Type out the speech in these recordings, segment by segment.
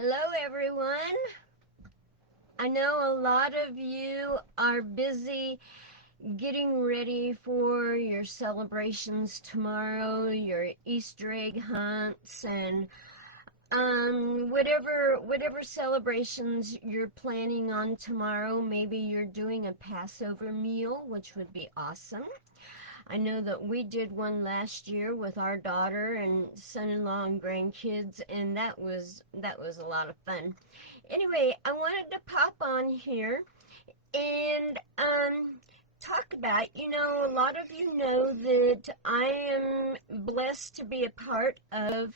Hello, everyone. I know a lot of you are busy getting ready for your celebrations tomorrow, your Easter egg hunts, and whatever celebrations you're planning on tomorrow. Maybe you're doing a Passover meal, which would be awesome. I know that we did one last year with our daughter and son-in-law and grandkids, and that was a lot of fun. Anyway, I wanted to pop on here and talk about, a lot of you know that I am blessed to be a part of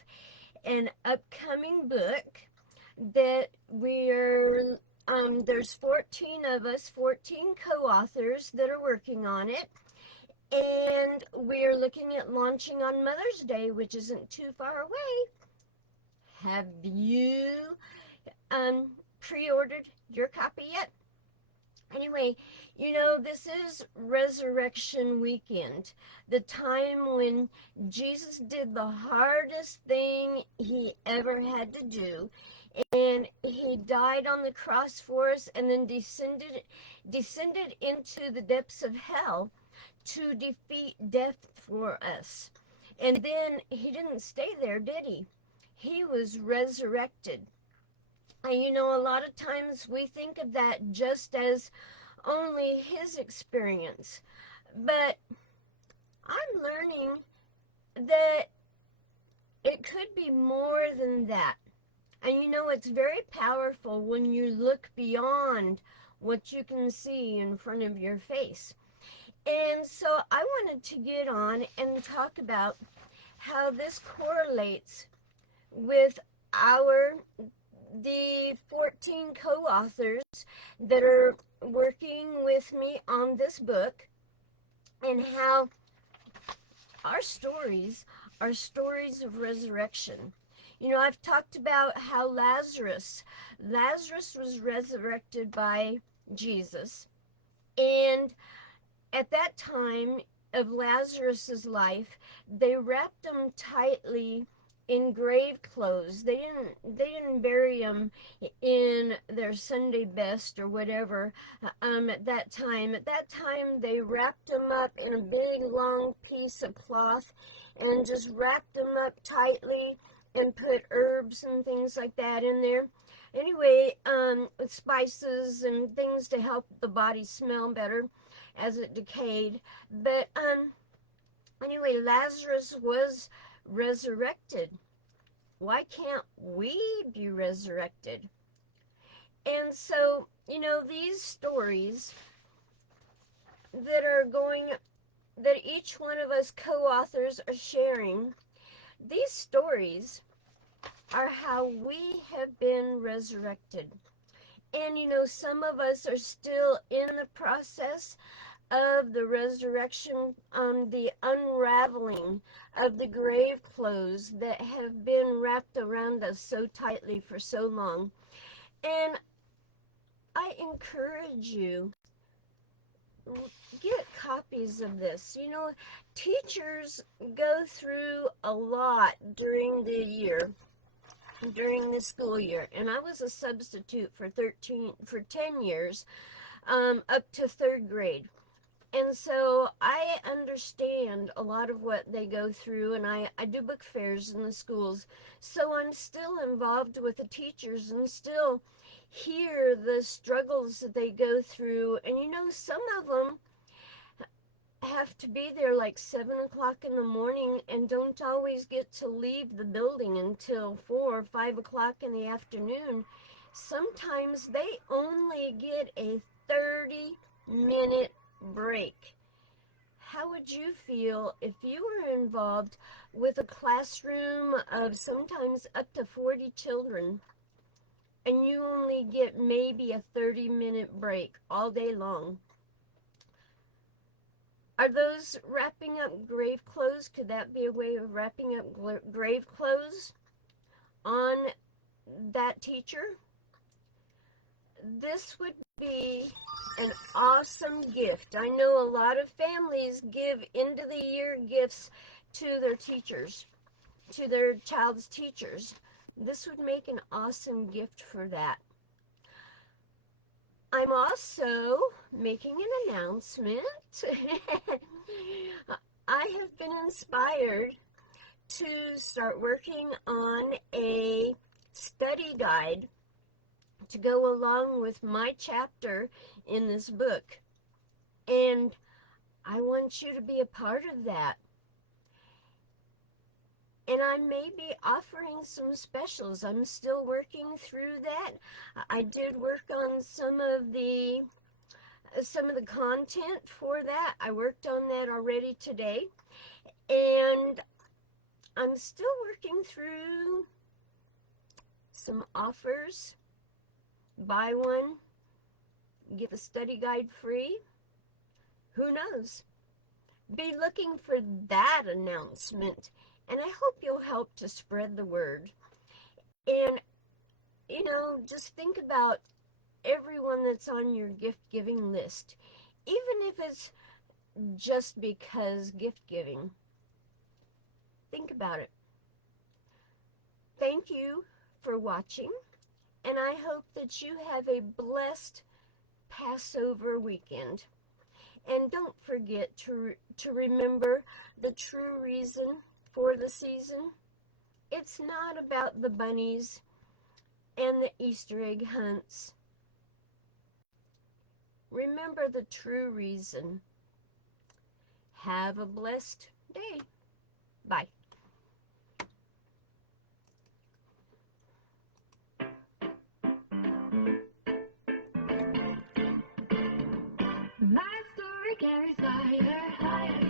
an upcoming book that there's 14 of us, 14 co-authors that are working on it, and we're looking at launching on Mother's Day, which isn't too far away. Have you um, pre-ordered your copy yet? Anyway, this is Resurrection Weekend, the time when Jesus did the hardest thing he ever had to do, and he died on the cross for us, and then descended into the depths of hell to defeat death for us. And then he didn't stay there, did he? He was resurrected. And a lot of times we think of that just as only his experience. But I'm learning that it could be more than that. And it's very powerful when you look beyond what you can see in front of your face. And so I wanted to get on and talk about how this correlates with the 14 co-authors that are working with me on this book, and how our stories are stories of resurrection. I've talked about how Lazarus was resurrected by Jesus, and at that time of Lazarus's life, they wrapped him tightly in grave clothes. They didn't bury him in their Sunday best or whatever. At that time. At that time, they wrapped him up in a big long piece of cloth and just wrapped him up tightly and put herbs and things like that in there. Anyway, with spices and things to help the body smell better as it decayed. But anyway, Lazarus was resurrected. Why can't we be resurrected? And so, these stories that each one of us co-authors are sharing, these stories are how we have been resurrected. And some of us are still in the process of the resurrection, the unraveling of the grave clothes that have been wrapped around us so tightly for so long. And I encourage you, get copies of this. Teachers go through a lot during the school year, and I was a substitute for 10 years, up to third grade. And so I understand a lot of what they go through, and I do book fairs in the schools. So I'm still involved with the teachers and still hear the struggles that they go through. And some of them have to be there like 7 o'clock in the morning and don't always get to leave the building until 4 or 5 o'clock in the afternoon. Sometimes they only get a 30-minute break. How would you feel if you were involved with a classroom of sometimes up to 40 children and you only get maybe a 30-minute break all day long? Are those wrapping up grave clothes? Could that be a way of wrapping up grave clothes on that teacher? This would be an awesome gift. I know a lot of families give end of the year gifts to their teachers, to their child's teachers. This would make an awesome gift for that. I'm also making an announcement. I have been inspired to start working on a study guide to go along with my chapter in this book. And I want you to be a part of that. And I may be offering some specials. I'm still working through that. I did work on some of the content for that. I worked on that already today. And I'm still working through some offers. Buy one, get the study guide free. Who knows? Be looking for that announcement. And I hope you'll help to spread the word. And, just think about everyone that's on your gift giving list, even if it's just because gift giving. Think about it. Thank you for watching, and I hope that you have a blessed Passover weekend. And don't forget to remember the true reason for the season. It's not about the bunnies and the Easter egg hunts. Remember the true reason. Have a blessed day. Bye. My story carries fire higher.